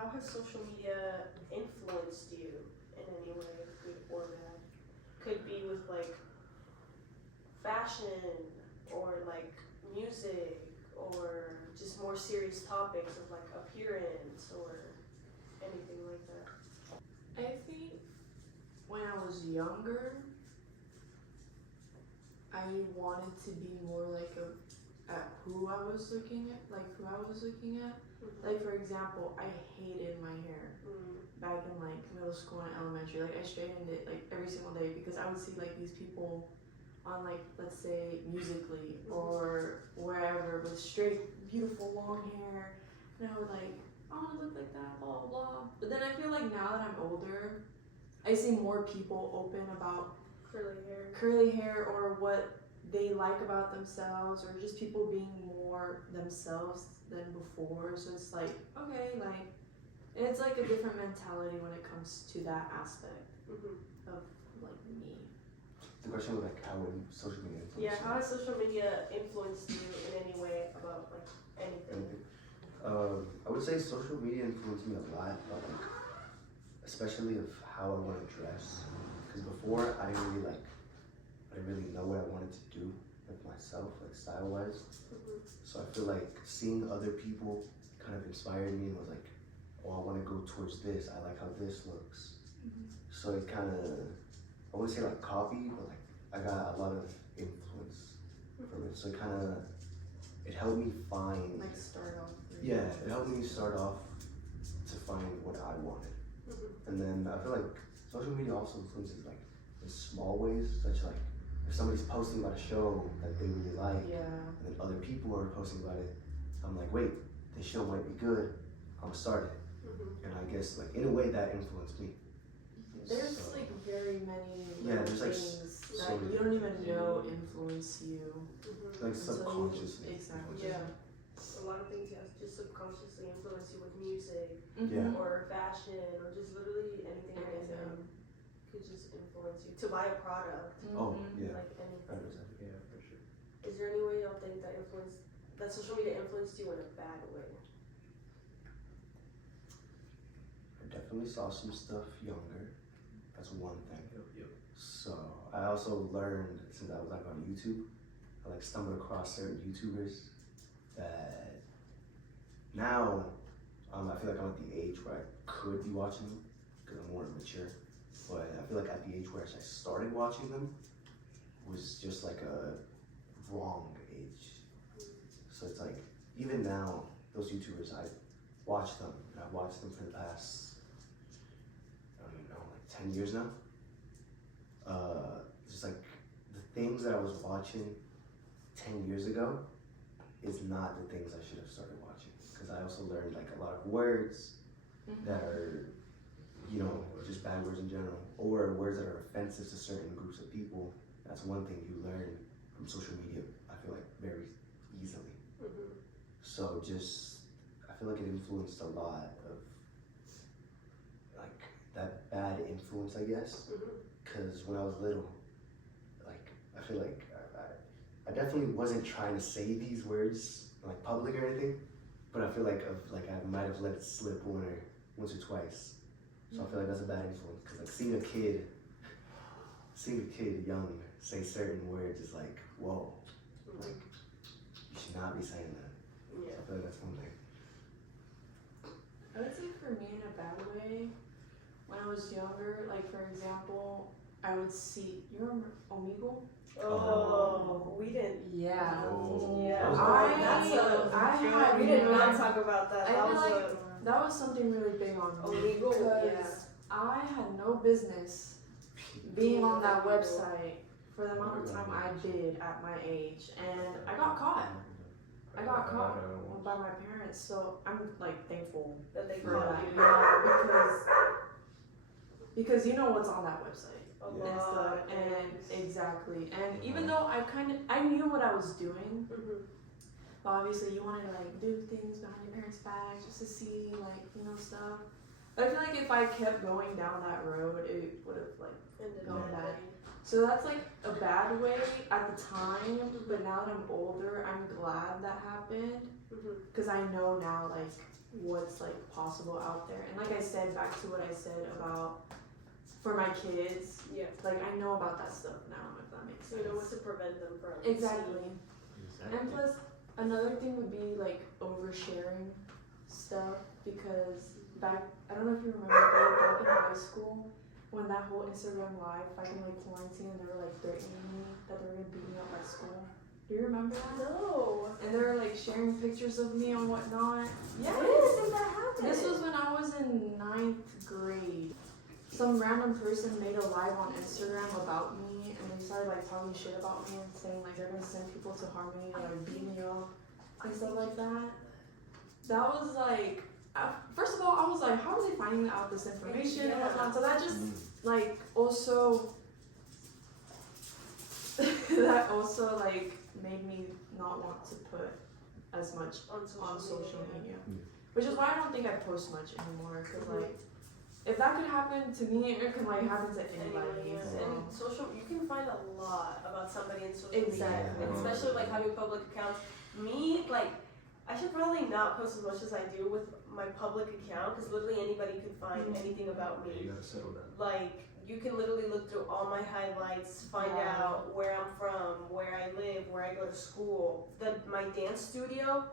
how has social media influenced you in any way, good or bad? Could be with like fashion or like music or just more serious topics of like appearance or anything like that. I think when I was younger, I wanted to be more like at who I was looking at, Like for example, I hated my hair back in like middle school and elementary. Like I straightened it like every single day because I would see like these people on like let's say Musically or wherever with straight, beautiful long hair, and I would like I want to look like that, blah blah blah. But then I feel like now that I'm older, I see more people open about curly hair or what they like about themselves or just people being more themselves than before. So it's like, okay, like it's like a different mentality when it comes to that aspect of like me. The question was like how would social media influence Yeah, you? how has social media influenced you in any way about like anything? I would say social media influenced me a lot, but like especially of how I want to dress. Because before I didn't really know what I wanted to do with myself, like style wise. So I feel like seeing other people kind of inspired me and was like, oh, I want to go towards this. I like how this looks. So it kind of, I wouldn't say like copy, but like I got a lot of influence from it. So it helped me find. Like start off. Yeah, it helped me start off to find what I wanted. And then I feel like social media also influences like in small ways, such like if somebody's posting about a show that they really like, and then other people are posting about it, I'm like, wait, this show might be good, I'm gonna start it. And I guess like in a way that influenced me. There's like very many there's like things so that many you don't even know influence you. like until you- subconsciously. Exactly. Yeah. A lot of things just subconsciously influence you with music Yeah. or fashion or just literally anything. Could just influence you to buy a product. Oh yeah. Like anything. 100%. Yeah, for sure. Is there any way y'all think that social media influenced you in a bad way? I definitely saw some stuff younger. That's one thing. Yep. So I also learned since I was like on YouTube, I like stumbled across certain YouTubers that now I feel like I'm at the age where I could be watching them because I'm more mature. But I feel like at the age where I started watching them was just like a wrong age. So it's like even now those YouTubers I watch them and I've watched them for the past I don't even know like 10 years now. Just like the things that I was watching 10 years ago is not the things I should have started watching because I also learned like a lot of words that are just bad words in general or words that are offensive to certain groups of people. That's one thing you learn from social media I feel like very easily. So I feel like it influenced a lot of like that bad influence I guess because when I was little like I feel like I definitely wasn't trying to say these words like public or anything, but I feel like I might have let it slip once or twice. So I feel like that's a bad influence because like seeing a kid young say certain words is like whoa, like you should not be saying that. Yeah. I feel like that's one thing. I would say for me in a bad way, when I was younger, like for example, I would see, you remember Omegle? Oh, we didn't. Yeah. Oh, Yeah. I we did not talk about that. I That feel was like that was something really big on me. Omegle, yeah. Because I had no business being on that website for the amount of time I did at my age, and I got caught. I got caught by my parents, so I'm like thankful that they for caught that. you. Yeah, because you know what's on that website A and lot stuff, of and things. exactly. And even though I knew what I was doing, but obviously you wanted to like do things behind your parents' back just to see like stuff. I feel like if I kept going down that road, it would have like. Ended Going up bad. So that's like a bad way at the time, but now that I'm older, I'm glad that happened because I know now like what's like possible out there. And like I said, back to what I said about for my kids, Yeah. like I know about that stuff now, if that makes So sense. you know what to prevent them from. Exactly. Exactly. And plus, another thing would be like oversharing stuff because back, I don't know if you remember, back in high school, when that whole Instagram live fighting like quarantine, they were like threatening me that they were gonna beat me up at school. Do you remember that? No. And they were like sharing pictures of me and whatnot. When did that happen? This was when I was in 9th grade. Some random person made a live on Instagram about me, and they started like talking shit about me and saying like they're gonna send people to Harmony to like beat me up and stuff like that. That was like, first of all, I was like, how are they finding out this information and whatnot? So that just like also that also like made me not want to put as much on social media. Which is why I don't think I post much anymore, because like if that could happen to me, it can like happen to anybody. Yeah. So. And social, you can find a lot about somebody in social Exactly. media, and especially like having public accounts. Me, like, I should probably not post as much as I do with my public account, because literally anybody can find anything about me. You gotta settle that. Like, you can literally look through all my highlights, find Yeah. out where I'm from, where I live, where I go to school. My dance studio,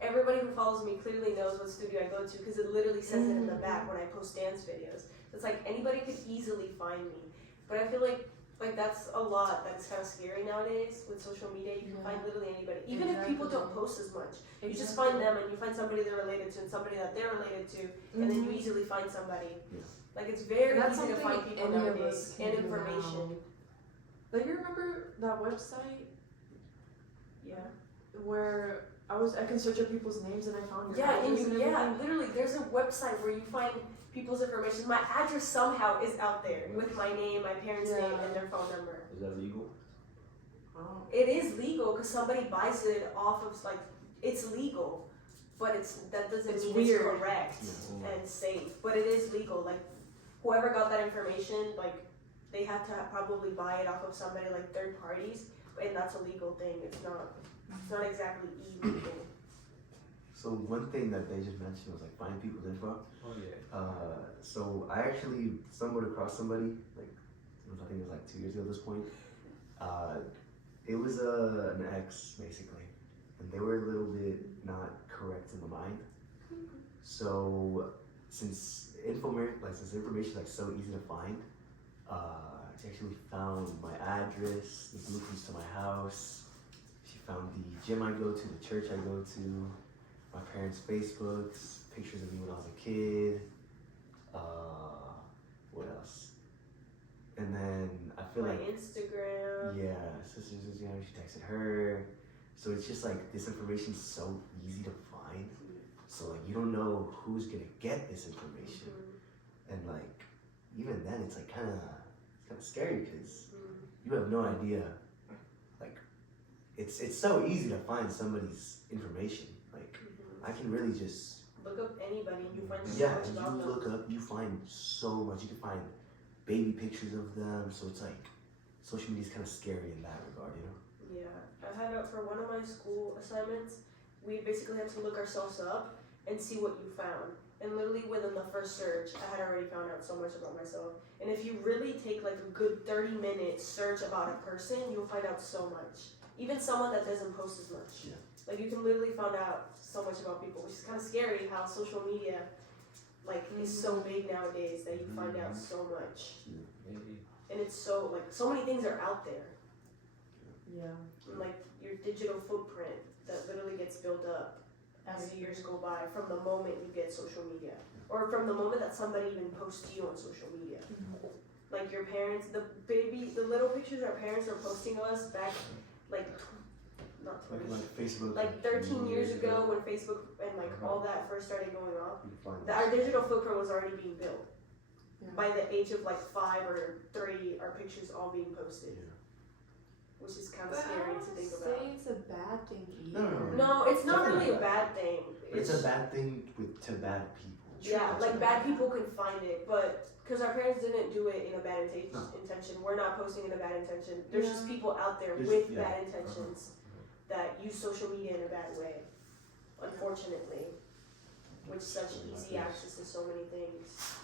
everybody who follows me clearly knows what studio I go to, because it literally says it in the back when I post dance videos. It's like anybody could easily find me. But I feel like that's a lot that's kind of scary nowadays with social media. You can find literally anybody. Even if people don't post as much, you just find them and you find somebody they're related to and somebody that they're related to, and then you easily find somebody. Yeah. Like, it's very And that's easy to something find people any of nowadays, us can and do information. now. Like, you remember that website Yeah. where I can search up people's names and I found your Yeah, and address and yeah, everything? literally, there's a website where you find people's information. My address somehow is out there with my name, my parents' name, and their phone number. Is that legal? Oh. It is legal because somebody buys it off of, like, it's legal, but that doesn't It's mean weird. it's correct and safe. But it is legal. Like, whoever got that information, like, they had to probably buy it off of somebody, like, third parties, and that's a legal thing. It's not exactly illegal. So one thing that they just mentioned was like find people's info. Oh yeah. So I actually stumbled across somebody, like, I think it was like 2 years ago at this point. It was an ex basically, and they were a little bit not correct in the mind. So since information is like so easy to find, she actually found my address, the blueprints to my house. She found the gym I go to, the church I go to, my parents' Facebooks, pictures of me when I was a kid. What else? And then I feel My like Instagram. yeah, sister's Instagram. She texted her, so it's just like this information's so easy to find. So like you don't know who's gonna get this information, and like even then it's like kind of scary because you have no idea. Like it's so easy to find somebody's information. Like I can really just Look up anybody and you find so yeah, much and about you them. look up, you find so much. You can find baby pictures of them. So it's like social media is kind of scary in that regard, you know. Yeah, I had for one of my school assignments, we basically had to look ourselves up and see what you found. And literally within the first search, I had already found out so much about myself. And if you really take like a good 30-minute search about a person, you'll find out so much. Even someone that doesn't post as much. Yeah. Like you can literally find out so much about people, which is kind of scary how social media like is so big nowadays that you find out so much. Maybe. And it's so like so many things are out there. Yeah. And, like your digital footprint that literally gets built up as the years go by from the moment you get social media, or from the moment that somebody even posts you on social media. Like your parents, the little pictures our parents are posting of us back, like not 20, Like Facebook. like 13 years ago when Facebook and like all that first started going off. You find Our digital footprint was already being built. Yeah. By the age of like 5 or 3, our pictures all being posted. Yeah. Which is kind of But I scary to don't think say about. it's a bad thing No, either. no, No, it's not Definitely really a bad thing. It's a bad thing to bad people. Yeah, like bad people can find it, but because our parents didn't do it in a bad intention, we're not posting in a bad intention. There's just people out there with bad intentions that use social media in a bad way, unfortunately, with such easy access to so many things.